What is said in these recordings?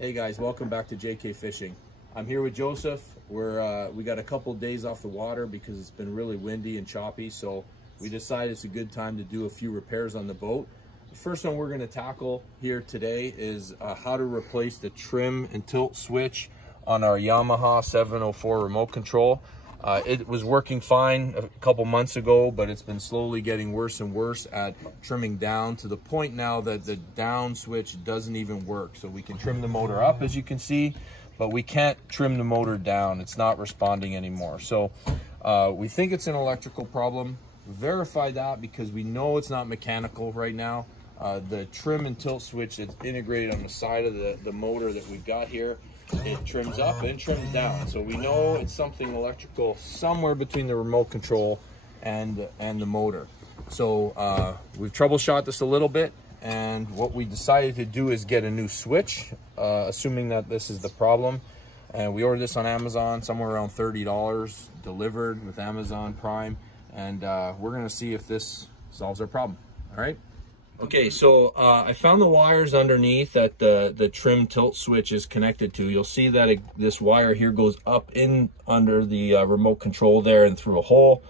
Hey guys, welcome back to JK Fishing. I'm here with Joseph. We got a couple of days off the water because it's been really windy and choppy, so we decided it's a good time to do a few repairs on the boat. The first one we're going to tackle here today is how to replace the trim and tilt switch on our Yamaha 704 remote control. It was working fine a couple months ago, but it's been slowly getting worse and worse at trimming down to the point now that the down switch doesn't even work. So we can trim the motor up, as you can see, but we can't trim the motor down. It's not responding anymore. So we think it's an electrical problem. Verify that because we know it's not mechanical right now. The trim and tilt switch that's integrated on the side of the motor that we've got here, it trims up and trims down, so we know it's something electrical somewhere between the remote control and the motor. So we've troubleshot this a little bit, and what we decided to do is get a new switch, assuming that this is the problem. And we ordered this on Amazon, somewhere around $30, delivered with Amazon Prime, and we're gonna see if this solves our problem. All right. Okay, so I found the wires underneath that the trim tilt switch is connected to. You'll see that this wire here goes up in under the remote control there and through a hole.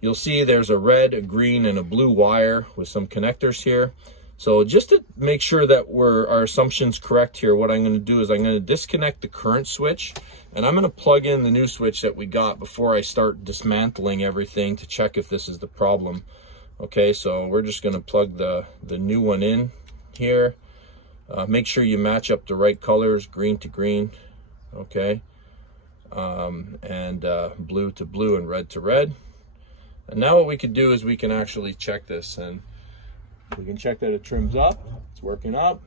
You'll see there's a red, a green, and a blue wire with some connectors here. So just to make sure that our assumption's correct here, what I'm going to do is I'm going to disconnect the current switch, and I'm going to plug in the new switch that we got before I start dismantling everything to check if this is the problem. Okay, so we're just going to plug the new one in here. Make sure you match up the right colors, green to green, okay, and blue to blue and red to red. And now what we could do is we can actually check this, and we can check that it trims up, it's working up,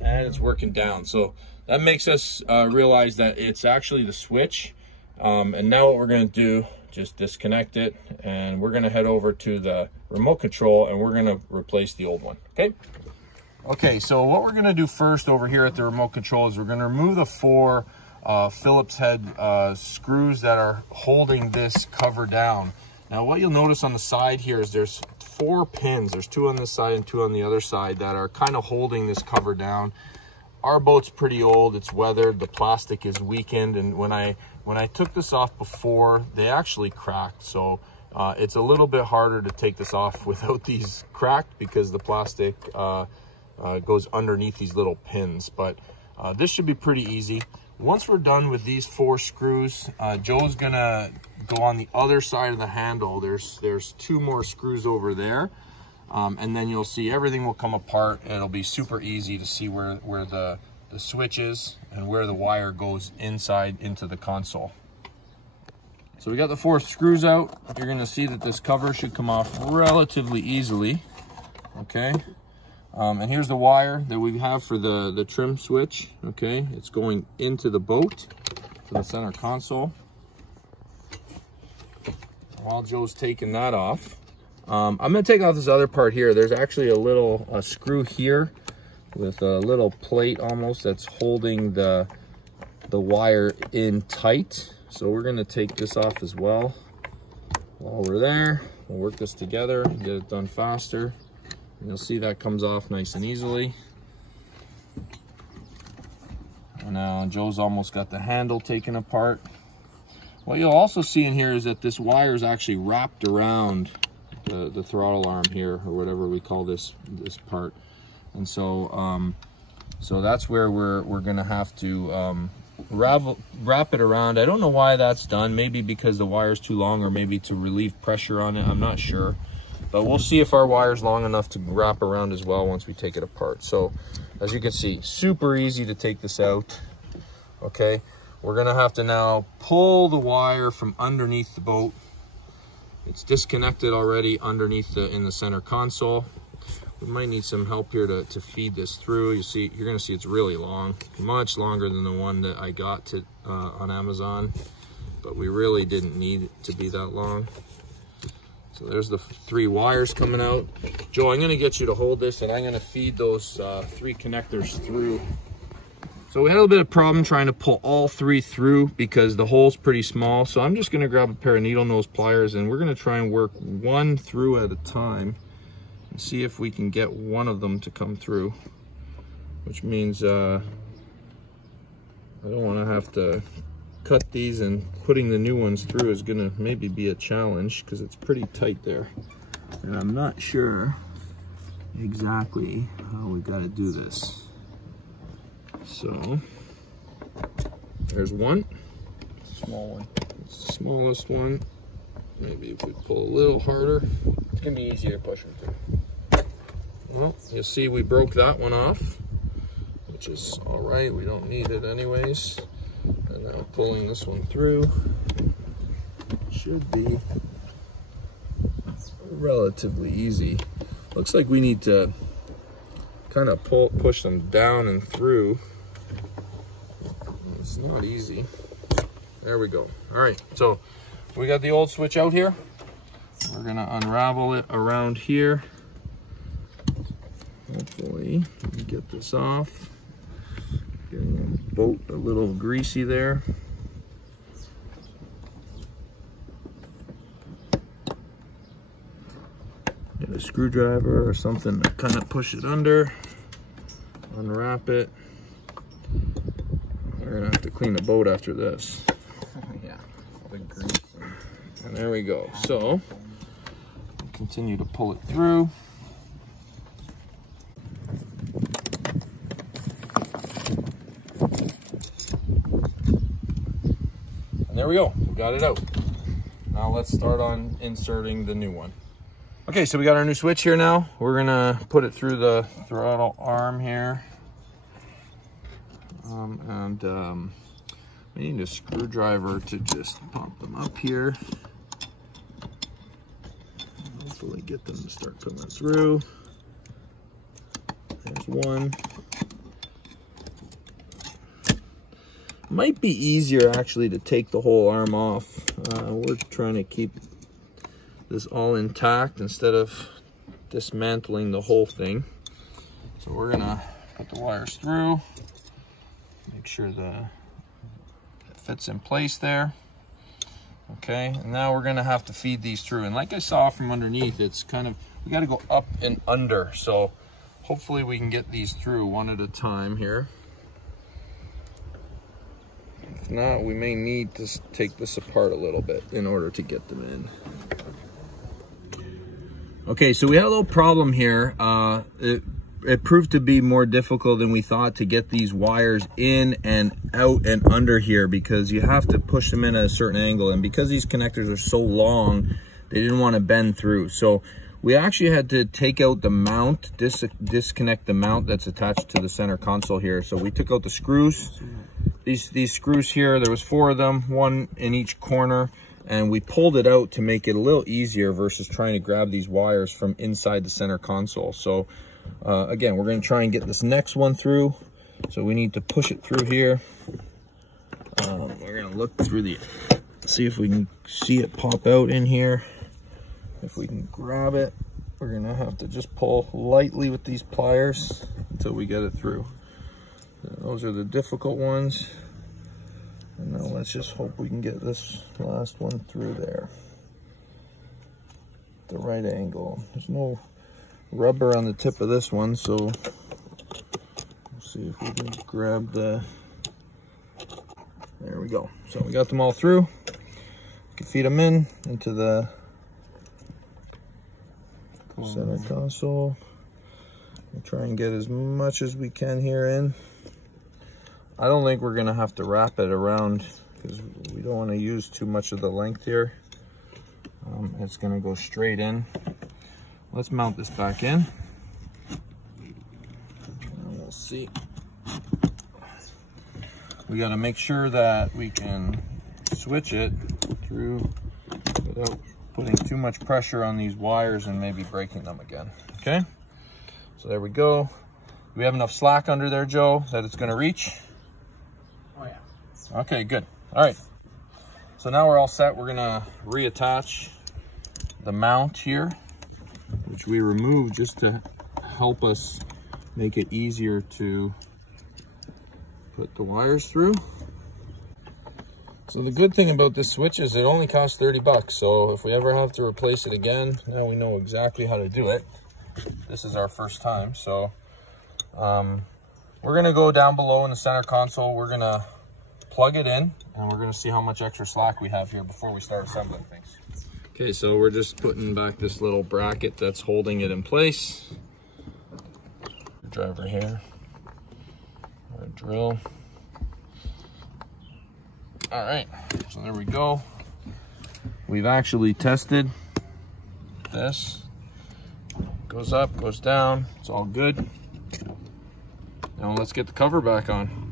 and it's working down. So that makes us realize that it's actually the switch. And now what we're going to do, just disconnect it, and we're going to head over to the remote control and we're going to replace the old one. Okay, so what we're going to do first over here at the remote control is we're going to remove the 4 Phillips head screws that are holding this cover down. Now what you'll notice on the side here is there's 4 pins. There's 2 on this side and 2 on the other side that are kind of holding this cover down. Our boat's pretty old, it's weathered, the plastic is weakened, and when I took this off before, they actually cracked. So it's a little bit harder to take this off without these cracked because the plastic goes underneath these little pins. But this should be pretty easy. Once we're done with these 4 screws, Joe's gonna go on the other side of the handle. There's 2 more screws over there. And then you'll see everything will come apart. It'll be super easy to see where the switch is and where the wire goes inside into the console. So we got the 4 screws out. You're going to see that this cover should come off relatively easily. Okay. And here's the wire that we have for the trim switch. Okay. It's going into the boat, to the center console. While Joe's taking that off, I'm going to take off this other part here. There's actually a screw here with a little plate almost that's holding the wire in tight. So we're going to take this off as well. While we're there, we'll work this together, get it done faster. And you'll see that comes off nice and easily. Now Joe's almost got the handle taken apart. What you'll also see in here is that this wire is actually wrapped around the throttle arm here, or whatever we call this part. And so so that's where we're gonna have to wrap it around. I don't know why that's done, maybe because the wire's too long or maybe to relieve pressure on it, I'm not sure, but we'll see if our wire's long enough to wrap around as well once we take it apart. So as you can see, super easy to take this out. Okay, we're gonna have to now pull the wire from underneath the boat. It's disconnected already underneath in the center console. We might need some help here to feed this through. You're gonna see it's really long, much longer than the one that I got on Amazon, but we really didn't need it to be that long. So there's the 3 wires coming out. Joe, I'm gonna get you to hold this and I'm gonna feed those 3 connectors through. So we had a little bit of problem trying to pull all 3 through because the hole's pretty small. So I'm just gonna grab a pair of needle nose pliers and we're gonna try and work 1 through at a time and see if we can get one of them to come through, which means I don't want to have to cut these, and putting the new ones through is gonna maybe be a challenge because it's pretty tight there. And I'm not sure exactly how we got to do this. So there's one. Small one. It's the smallest one. Maybe if we pull a little harder. It's gonna be easier to push them through. Well, you see we broke that one off, which is all right. We don't need it anyways. And now pulling this one through should be relatively easy. Looks like we need to kind of push them down and through. It's not easy. There we go. All right, so we got the old switch out here. We're gonna unravel it around here. Hopefully we can get this off. Getting the boat a little greasy there. Get a screwdriver or something to kind of push it under. Unwrap it. We're gonna have to clean the boat after this. Yeah, all the grease. And there we go. So continue to pull it through. And there we go. We got it out. Now let's start on inserting the new one. Okay, so we got our new switch here now. We're gonna put it through the throttle arm here. We need a screwdriver to just pop them up here. Hopefully get them to start coming through. There's one. Might be easier actually to take the whole arm off. We're trying to keep this all intact instead of dismantling the whole thing. So we're gonna put the wires through, make sure it fits in place there. Okay, and now we're gonna have to feed these through. And like I saw from underneath, it's kind of, we gotta go up and under. So hopefully we can get these through one at a time here. If not, we may need to take this apart a little bit in order to get them in. Okay, so we had a little problem here. It proved to be more difficult than we thought to get these wires in and out and under here, because you have to push them in at a certain angle, and because these connectors are so long, they didn't want to bend through. So we actually had to take out the mount, disconnect the mount that's attached to the center console here. So we took out the screws. These screws here, there was 4 of them, 1 in each corner, and we pulled it out to make it a little easier versus trying to grab these wires from inside the center console. So again, we're going to try and get this next one through. So we need to push it through here. We're going to look through see if we can see it pop out in here. If we can grab it, we're going to have to just pull lightly with these pliers until we get it through. Those are the difficult ones. And now let's just hope we can get this last one through there. The right angle. There's no rubber on the tip of this one, so we'll see if we can grab the, there we go. So we got them all through. We can feed them into the center console. We'll try and get as much as we can here in. I don't think we're gonna have to wrap it around because we don't want to use too much of the length here. It's gonna go straight in. Let's mount this back in. And we'll see. We gotta make sure that we can switch it through without putting too much pressure on these wires and maybe breaking them again. Okay, so there we go. Do we have enough slack under there, Joe, that it's gonna reach? Oh yeah. Okay, good. All right. So now we're all set. We're gonna reattach the mount here, which we removed just to help us make it easier to put the wires through. So the good thing about this switch is it only costs 30 bucks. So if we ever have to replace it again, now we know exactly how to do it. This is our first time. So we're gonna go down below in the center console. We're gonna plug it in, and we're gonna see how much extra slack we have here before we start assembling things. Okay, so we're just putting back this little bracket that's holding it in place. Driver here, our drill. All right, so there we go. We've actually tested this. Goes up, goes down, it's all good. Now let's get the cover back on.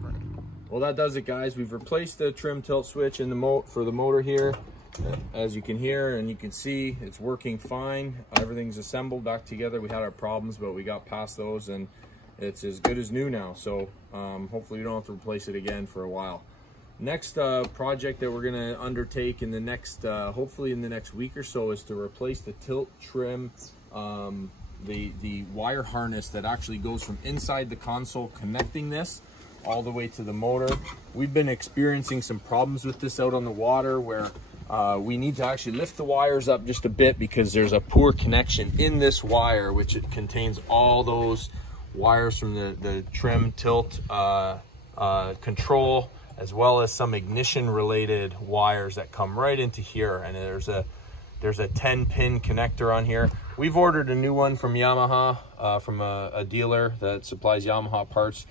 Well, that does it, guys. We've replaced the trim tilt switch in the for the motor here. As you can hear and you can see, it's working fine. Everything's assembled back together. We had our problems, but we got past those, and it's as good as new now. So hopefully we don't have to replace it again for a while. Next project that we're going to undertake in the next, hopefully in the next week or so, is to replace the tilt trim, the wire harness that actually goes from inside the console connecting this all the way to the motor. We've been experiencing some problems with this out on the water where we need to actually lift the wires up just a bit because there's a poor connection in this wire, which it contains all those wires from the trim tilt control, as well as some ignition related wires that come right into here. And there's a 10-pin connector on here. We've ordered a new one from Yamaha, from a dealer that supplies Yamaha parts.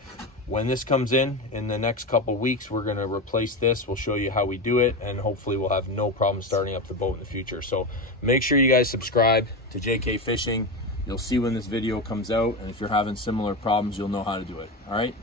When this comes in the next couple weeks, we're going to replace this. We'll show you how we do it, and hopefully we'll have no problem starting up the boat in the future. So make sure you guys subscribe to JK Fishing. You'll see when this video comes out, and if you're having similar problems, you'll know how to do it. All right?